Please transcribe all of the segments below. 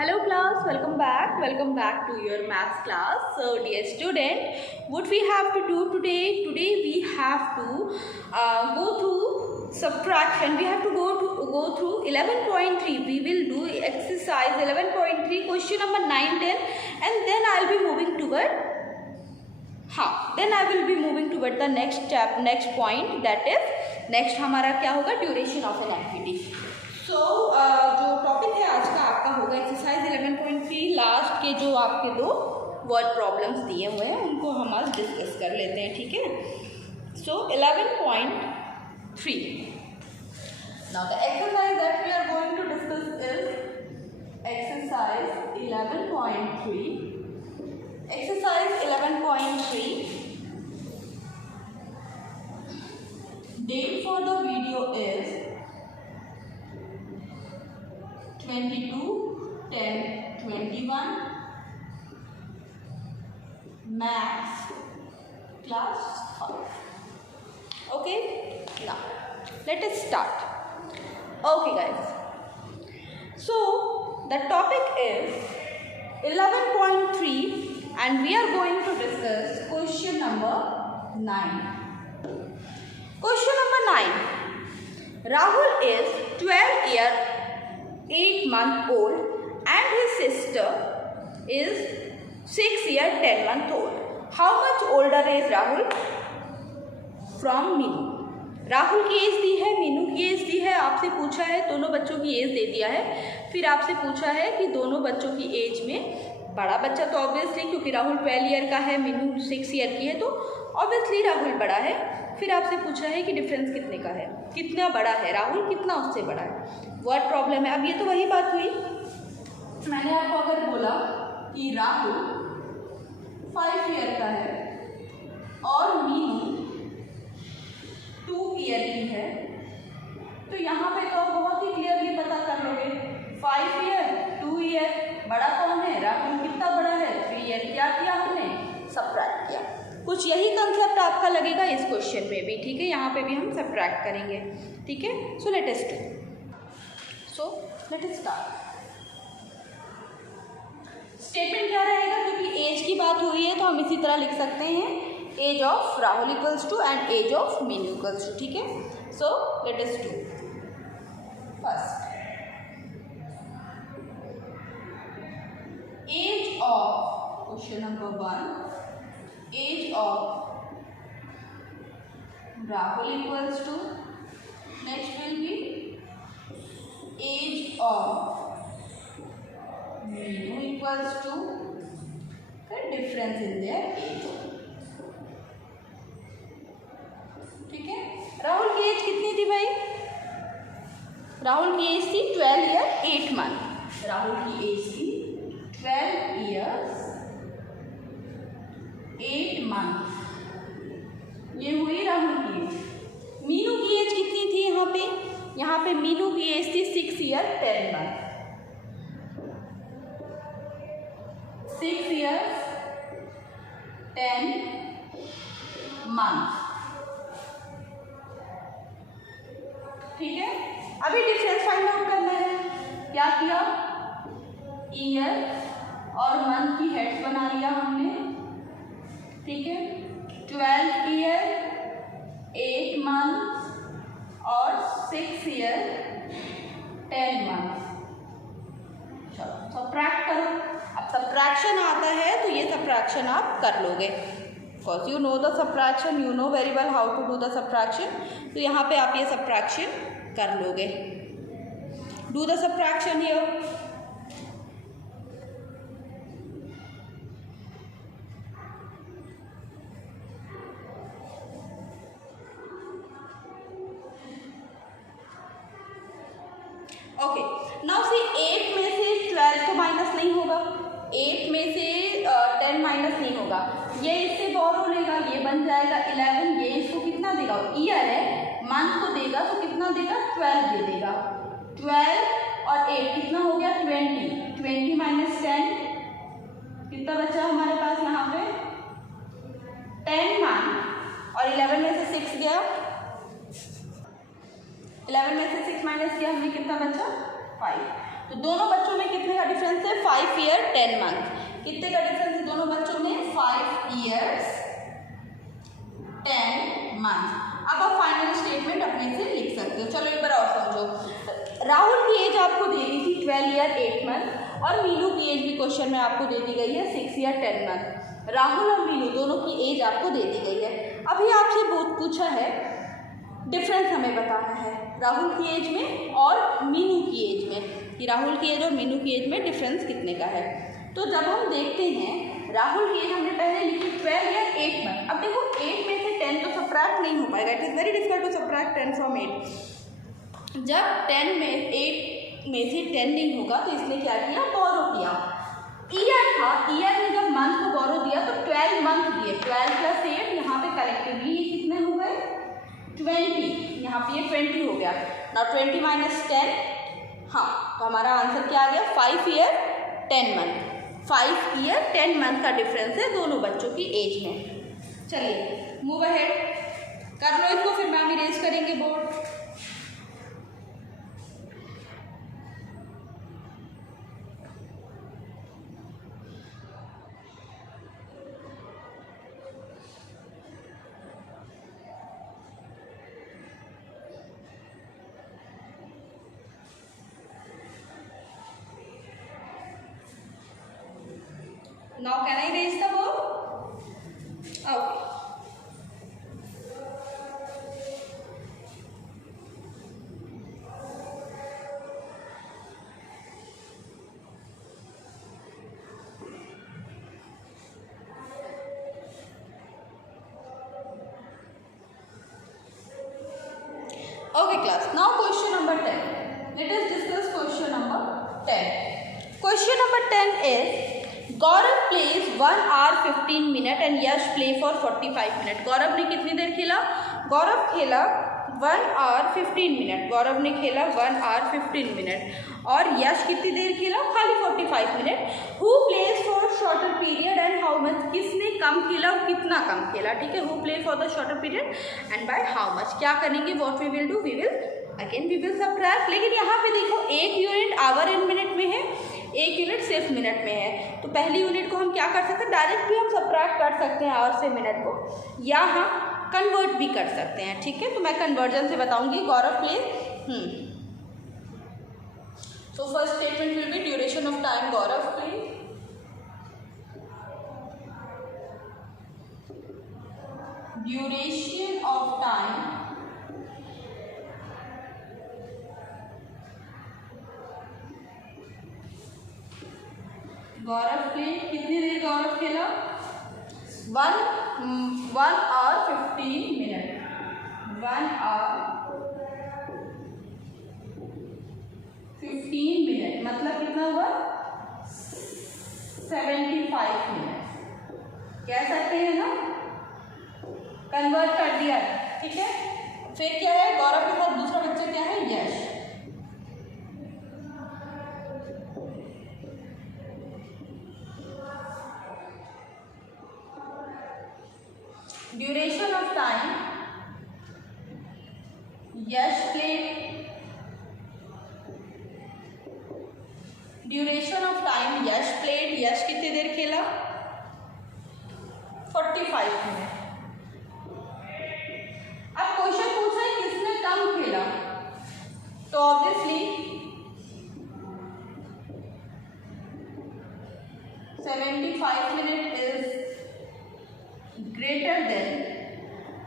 Hello class, welcome back to your maths class. So dear student, what we have to do today? Today we have to go through subtraction. We have to go through 11.3. We will do exercise 11.3, question number 9, 10, and then I will be moving toward the next point, that is next हमारा क्या होगा, duration of an activity. So जो topic है आज का आपका होगा exercise 11.3. Last के जो आपके दो वर्ड प्रॉब्लम्स दिए हुए हैं उनको हम आज डिस्कस कर लेते हैं, ठीक है. So 11.3. Now the exercise that we are going to discuss is exercise 11.3. Exercise 11.3. Date for the video is 22, 10, 21. Maths class 5. Okay, now let us start. Okay guys, so the topic is 11.3 and we are going to discuss question number 9. Question number 9. Rahul is 8-month-old and his sister is 10-month-old. How much older is Rahul from Meenu? Rahul की as the है, मीनू की as the है, आपसे पूछा है, दोनों बच्चों की एज दे दिया है. फिर आपसे पूछा है कि दोनों बच्चों की एज में बड़ा बच्चा तो ऑब्वियसली, क्योंकि राहुल 12 ईयर का है, मीनू 6 ईयर की है, तो ऑब्वियसली राहुल बड़ा है. फिर आपसे पूछा है कि डिफरेंस कितने का है, कितना बड़ा है राहुल, कितना उससे बड़ा है. वर्ड प्रॉब्लम है. अब ये तो वही बात हुई, मैंने आपको अगर बोला कि राहुल 5 ईयर का है और मीनू 2 ईयर की है, तो यहाँ पे तो आप बहुत ही क्लियरली पता कर लोगे. 5 ईयर 2 ईयर, बड़ा कौन है, राहुल कितना बड़ा है, 3 ईयर. क्या किया हमने, सबट्रैक्ट किया. कुछ यही कंसेप्ट आपका लगेगा इस क्वेश्चन में भी, ठीक है. यहाँ पे भी हम सबट्रैक्ट करेंगे, ठीक है. So let us start. Statement क्या रहेगा, क्योंकि एज की बात हुई है तो हम इसी तरह लिख सकते हैं, age of Rahul equals to and age of Meenu equals to, ठीक है. So let us do first. Age of question number 1, age of Rahul equals to, next will be age of Meenu equals to the difference in their age. ठीक है. राहुल की as कितनी थी भाई, राहुल की as थी 12 ईयर 8 मंथ. राहुल की as थी 12 ईयर्स 8 मंथ. ये हुई राहुल की एज. मीनू की एज कितनी थी यहाँ पे मीनू की एज थी 6 ईयर 10 मंथ. 6 ईयर्स 10 मंथ, ठीक है. अभी डिफरेंस फाइंड आउट करना है. क्या किया, ईयर और मंथ की हेड्स बना लिया हमने, ठीक है. 12 ईयर 8 मंथ और 6 ईयर 10 मंथ. चलो सबट्रैक्ट करो. अब सबट्रैक्शन आता है तो ये सबट्रैक्शन आप कर लोगे, because you know the subtraction, you know very well how to do the subtraction. तो यहाँ पे आप ये सबट्रैक्शन कर लोगे. Do the subtraction here. Okay, now see 8 में से 12 तो माइनस नहीं होगा, 8 में से 10 माइनस नहीं होगा. ये इससे बोरो लेगा, ये बन जाएगा 11. ये इसको कितना देगा, ईयर है, मंथ को देगा तो कितना देगा, 12 दे देगा. 12 और 8 कितना हो गया, 20. 20 माइनस 10 कितना बचा हमारे पास यहाँ पे, 10 मंथ. और 11 में से 6 गया, 11 में से 6 माइनस किया हमने, कितना बचा, 5. तो दोनों बच्चों में कितने का डिफरेंस है, 5 ईयर 10 मंथ। कितने का डिफरेंस है दोनों बच्चों में? 5 ईयर्स 10 मंथ। अब आप फाइनल स्टेटमेंट अपने से लिख सकते हो। चलो एक बार और समझो। राहुल की एज आपको दे दी थी 12 ईयर 8 मंथ और मीनू की एज भी क्वेश्चन में आपको दे दी गई है 6 ईयर 10 मंथ। राहुल और मीनू दोनों की एज आपको दे दी गई है। अभी आपसे पूछा है डिफरेंस हमें बताना है राहुल की एज में और मीनू की एज में, कि राहुल की एज और मीनू की एज में डिफरेंस कितने का है। तो जब हम देखते हैं राहुल की एज हमने पहले लिखी 12 ईयर 8 मंथ। अब देखो 8 में से 10 तो सब्ट्रैक्ट नहीं हो पाएगा, it is very difficult to subtract 10 from 8। जब 10 में 8 में से 10 नहीं होगा तो इसने क्या किया? बोरो किया। ईयर था, ईयर में जब मंथ को बोरो दिया तो 12 मंथ दिए। 12 प्लस 8 यहाँ पे कलेक्टिवली ये कितने हो गए? 20। यहाँ पे ये 20 हो गया। नाउ 20 माइनस 10, हाँ तो हमारा आंसर क्या आ गया? 5 ईयर 10 मंथ। 5 ईयर 10 मंथ का डिफरेंस है दोनों बच्चों की एज में। चलिए मूव अहेड, कर लो इसको, फिर मैम इरेज करेंगे board. Now can I raise the board? Okay. Okay class, now question number 10. Let us discuss question number 10. Question number 10 is Gaurav plays 1 hour 15 minutes and Yash play for 45 minutes। Gaurav ने कितनी देर खेला? गौरव खेला 1 hour 15 minutes। Gaurav ने खेला 1 hour 15 minutes और यश कितनी देर खेला? खाली 45 minutes। Who plays for shorter period and how much? किसने कम खेला और कितना कम खेला? ठीक है, who play for the shorter period and by how much. क्या करेंगे? What we will do, we will again we will subtract. लेकिन यहाँ पे देखो एक यूनिट आवर इन मिनट में है, एक यूनिट सिर्फ मिनट में है। तो पहली यूनिट को हम क्या कर सकते हैं? डायरेक्ट भी हम सबट्रैक्ट कर सकते हैं आवर से मिनट को, या हम कन्वर्ट भी कर सकते हैं। ठीक है, तो मैं कन्वर्जन से बताऊंगी। Gaurav play so first statement will be duration of time Gaurav play. Duration of time Gaurav play, कितनी देर गौरव खेला? 1 hour 15 minutes। 1 hour 15 minutes मतलब कितना हुआ? 75 minutes कह सकते हैं ना, कन्वर्ट कर दिया है। ठीक है, फिर क्या है? गौरव के साथ दूसरा बच्चा क्या है? Yash. Duration of time Yash played, duration of time Yash played, Yash कितनी देर खेला? 45 मिनट। अब क्वेश्चन पूछा है किसने कम खेला, तो obviously 75 minute is greater than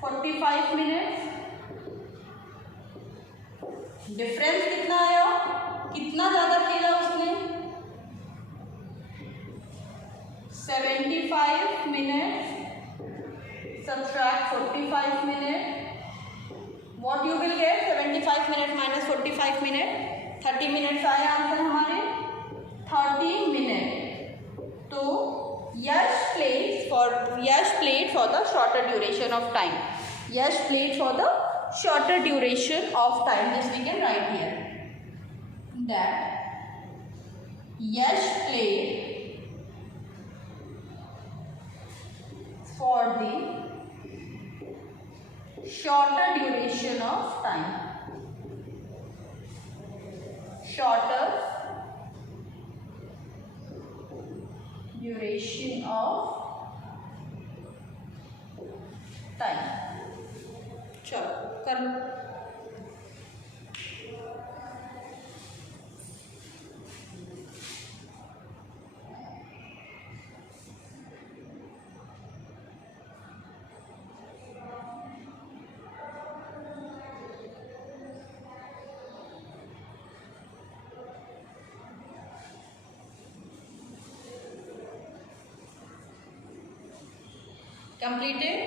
45 minutes. Difference कितना आया? कितना ज्यादा खेला उसने? 75 minutes subtract 45 minute, what you will get? 75 minute minus 45 minute, 30 minutes आए आंसर हमारे, 30 मिनट। तो यश played for the shorter duration of time. Yash played for the shorter duration of time. This we can write here. That Yash played for the shorter duration of time. Shorter duration of time. चलो कर लो। Completed?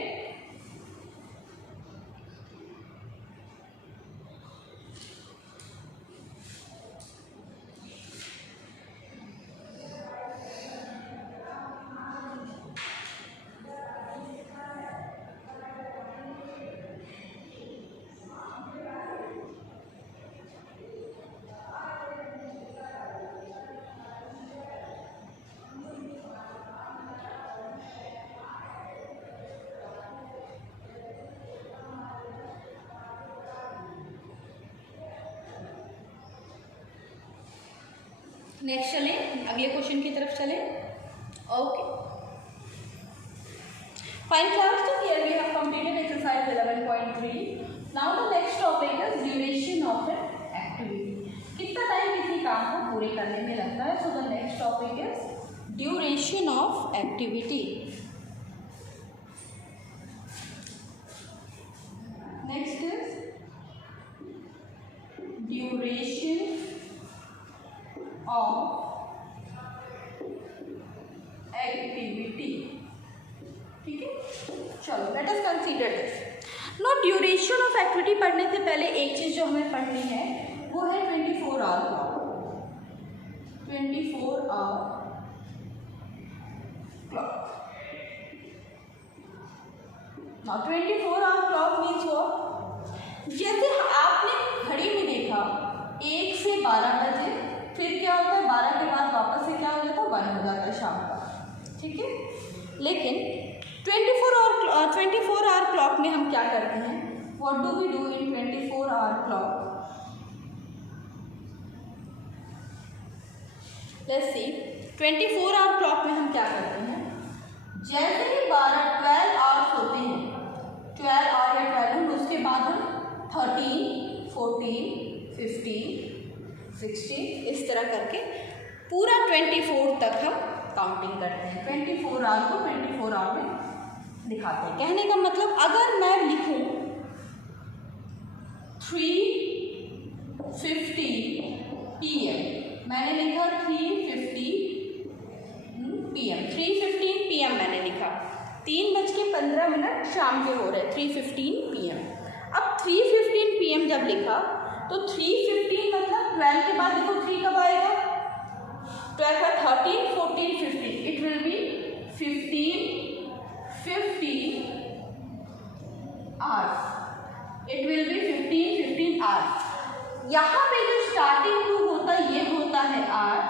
Next चलें, अगले question की तरफ चलें। Okay fine class, तो here we have completed exercise 11.3। Now the next topic is duration of an activity. कितना time किसी काम को पूरे करने में लगता है। So the next topic is duration of activity. Next is duration of activity. ठीक है, चलो let us consider this. No duration of activity पढ़ने से पहले एक चीज जो हमें पढ़नी है वो है 24 hour clock. 24 hour clock. Now 24 hour clock means what? जैसे आपने घड़ी में देखा 1 से 12 बजे, फिर क्या होता है 12 के बाद वापस से क्या हो जाता है 1 हो जाता है शाम का। ठीक है, लेकिन 24 आवर क्लॉक में हम क्या करते हैं? What do we do in 24 hour clock? Let's see, 24 hour clock में हम क्या करते हैं? जैसे ही 12 आवर्स होते हैं, 12 आवर या 12, उसके बाद हम 13, 14, 15, 16 इस तरह करके पूरा 24 तक हम काउंटिंग करते हैं। 24 आवर को 24 आवर में दिखाते हैं। कहने का मतलब अगर मैं लिखूं 3:50 PM, मैंने लिखा 3:50 PM, 3:15 PM मैंने लिखा, 3:15 शाम के हो रहे, 3:15 PM। अब 3:15 PM जब लिखा तो 3:15 मतलब 12 के बाद देखो 3 कब आएगा? 12 का 13, 14, 15, it will be 15 hours. It will be 15 hours. यहाँ पे जो स्टार्टिंग टू होता है ये होता है आवर,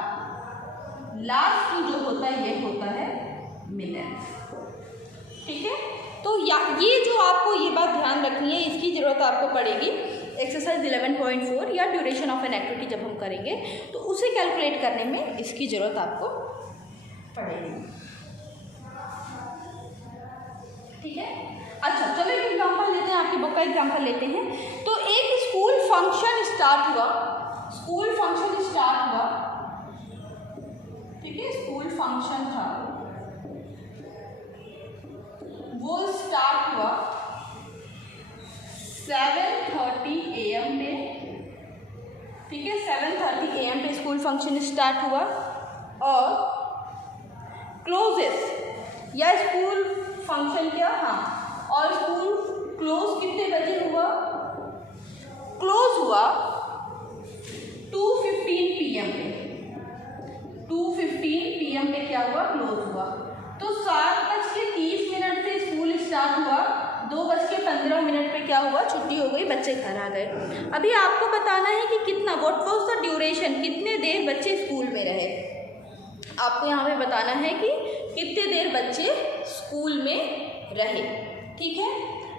लास्ट टू जो होता है ये होता है मिनट। ठीक है, तो ये जो आपको ये बात ध्यान रखनी है, इसकी ज़रूरत आपको पड़ेगी एक्सरसाइज 11.4 या ड्यूरेशन ऑफ एन एक्टिविटी जब हम करेंगे तो उसे कैलकुलेट करने में इसकी ज़रूरत आपको पड़ेगी। ठीक है, अच्छा चलो एक एग्जांपल लेते हैं, आपकी बुक का एग्जांपल लेते हैं। तो एक स्कूल फंक्शन स्टार्ट हुआ, ठीक है, स्कूल फंक्शन था, वो स्टार्ट हुआ 7:30 AM पे। ठीक है, 7:30 AM पे स्कूल फंक्शन स्टार्ट हुआ और क्लोजेस या स्कूल फंक्शन क्या, हाँ, और स्कूल क्लोज कितने बजे हुआ? क्लोज हुआ 2:15 PM पे। 2:15 PM पे क्या हुआ? क्लोज हुआ। तो 7:30 से स्कूल स्टार्ट हुआ, 2:15 पे क्या हुआ? छुट्टी हो गई, बच्चे घर आ गए। अभी आपको बताना है कि कितना, व्हाट वाज द ड्यूरेशन, कितने देर बच्चे स्कूल में रहे। आपको यहाँ पे बताना है कि कितने देर बच्चे स्कूल में रहे। ठीक है,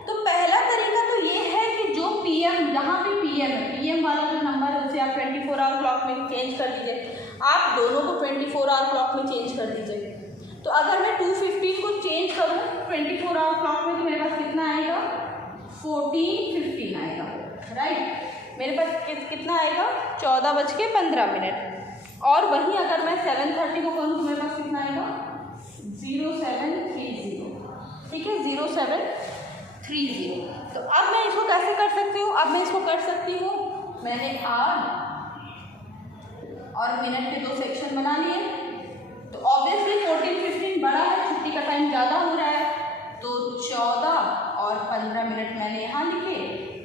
तो पहला तरीका तो ये है कि जो PM, जहाँ पे PM है, PM वाला जो नंबर है उसे आप 24 आवर क्लॉक में चेंज कर लीजिए। आप दोनों को 24 आवर क्लॉक में चेंज कर दीजिए। तो अगर मैं 215 को चेंज करूँ 24 आवर क्लॉक में तो मेरे पास कितना आएगा 14:15 आएगा, राइट। मेरे पास कितना आएगा 14:15। और वहीं अगर मैं 7:30 को करूँ तो मेरे पास कितना आएगा 0730, ठीक है, 0730। तो अब मैं इसको कैसे कर सकती हूँ, अब मैं इसको कर सकती हूँ, मैंने आवर और मिनट के 2 सेक्शन बना लिए। तो ऑब्वियसली 14:15 बड़ा है, छुट्टी का टाइम ज़्यादा हो रहा है, तो 14 और 15 मिनट मैंने यहाँ लिखे।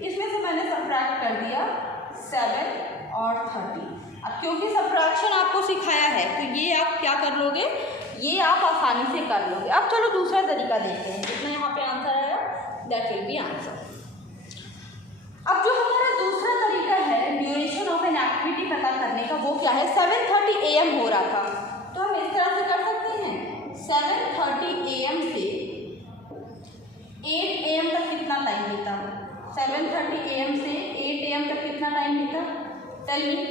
इसमें से मैंने सब्ट्रैक्ट कर दिया 7 और 30। अब क्योंकि सब्ट्रैक्शन आपको सिखाया है तो ये आप क्या कर लोगे, ये आप आसानी से कर लोगे। अब चलो दूसरा तरीका देखते हैं, जितना यहाँ पे आंसर आया दैट विल बी आंसर। अब जो हमारा दूसरा तरीका है ड्यूरेशन ऑफ एन एक्टिविटी पता करने का, वो क्या है, 7:30 AM हो रहा था, तो हम इस तरह से कर सकते हैं 7:30 AM से 8 AM तक कितना टाइम बीता, 7:30 AM से 8 AM तक कितना टाइम बीता, टेल मी।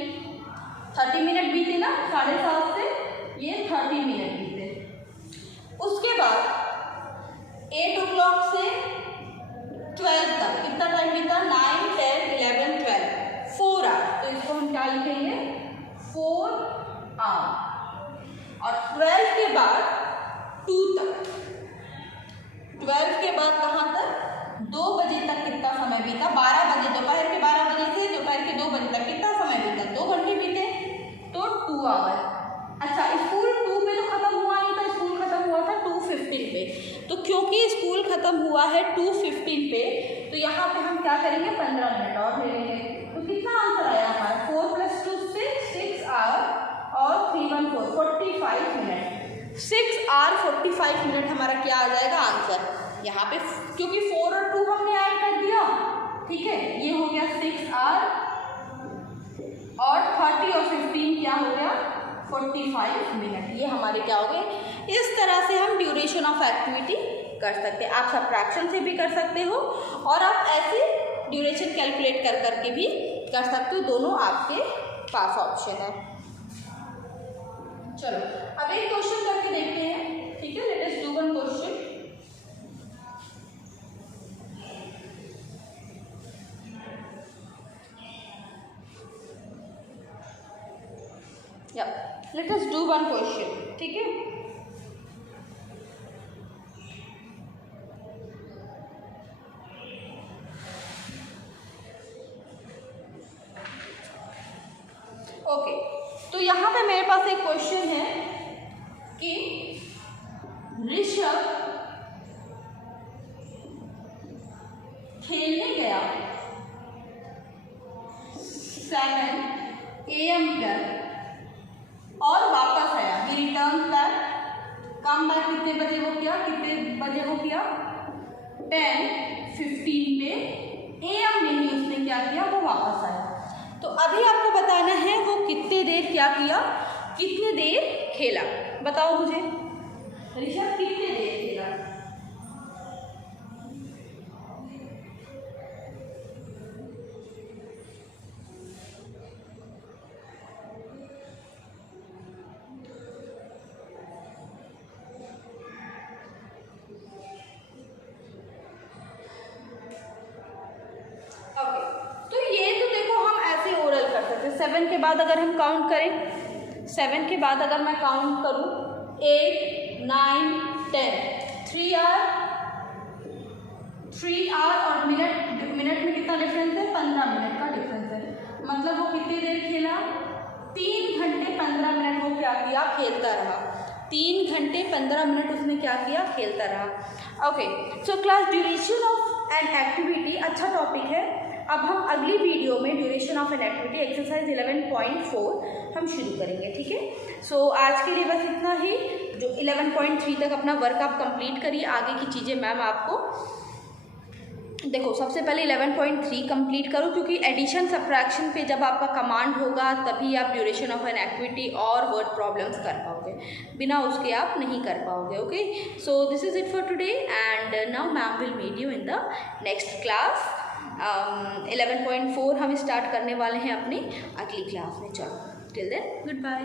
30 मिनट बीते ना, 7:30 से ये 30 मिनट बीते। उसके बाद 8 o'clock से 12 तक कितना टाइम बीता, 9, 10, 11, 12, 4 आवर। तो इसको हम क्या लिखेंगे 4 आवर। और 12 के बाद 2 तक, 12 के बाद कहाँ तक 2 बजे तक कितना समय बीता, 12 बजे, दोपहर के 12 बजे से दोपहर के 2 बजे तक कितना समय बीता, 2 घंटे बीते, तो 2 आवर। अच्छा, स्कूल 2 पे तो खत्म हुआ नहीं था, स्कूल खत्म हुआ था 2:15 पे। तो क्योंकि स्कूल खत्म हुआ है 2:15 पे, तो यहाँ पे हम क्या करेंगे 15 मिनट और ले लेंगे। तो कितना आंसर आया हमारा, 4 + 2 6 आवर और 3 1 4 45 मिनट। 6 आवर 45 मिनट हमारा क्या आ जाएगा आंसर यहाँ पे, क्योंकि 4 और 2 हमने ऐड कर दिया, ठीक है। ये हो गया 6 आवर और 30 और 15 क्या हो गया 45 मिनट। ये हमारे क्या हो गए। इस तरह से हम ड्यूरेशन ऑफ एक्टिविटी कर सकते हैं। आप सब्ट्रैक्शन से भी कर सकते हो और आप ऐसे ड्यूरेशन कैलकुलेट कर करके भी कर सकते हो, दोनों आपके पास ऑप्शन है। चलो अब एक क्वेश्चन करके देखते हैं, ठीक है। Late us do one question. Late us do one question, ठीक है। ओके, तो यहाँ पे मेरे पास एक क्वेश्चन है कि ऋषभ खेलने गया 7 AM पर और वापस आया, ही रिटर्न बैक। कम बैक कितने बजे हो गया, कितने बजे हो गया 10:15 पे AM में ही उसने क्या किया, वो वापस आया। तो अभी आपको बताना है वो कितने देर क्या किया, कितने देर खेला, बताओ मुझे। ऋषभ कितने देर खेला, तो ये तो देखो हम ऐसे ओरल कर सकते हैं। 7 के बाद अगर हम काउंट करें, 7 के बाद अगर मैं काउंट करूं 8, 9, 10, 3 आवर और मिनट में कितना डिफरेंस है, 15 मिनट का डिफरेंस है। मतलब वो कितनी देर खेला, 3 घंटे 15 मिनट वो क्या किया, खेलता रहा। 3 घंटे 15 मिनट उसने क्या किया, खेलता रहा। Okay, so class duration of an activity अच्छा टॉपिक है। अब हम अगली वीडियो में duration of an activity exercise 11.4 हम शुरू करेंगे, ठीक है। सो आज के लिए बस इतना ही। जो 11.3 तक अपना वर्क आप कंप्लीट करिए, आगे की चीज़ें मैम आपको देखो सबसे पहले 11.3 कंप्लीट करो, क्योंकि एडिशन सब्ट्रैक्शन पे जब आपका कमांड होगा तभी आप ड्यूरेशन ऑफ एन एक्टिविटी और वर्ड प्रॉब्लम्स कर पाओगे, बिना उसके आप नहीं कर पाओगे। Okay, so this is it for today and now ma'am will meet you in the next class. 11.4 हम स्टार्ट करने वाले हैं अपनी अगली क्लास में। चलो टिल देन गुड बाय।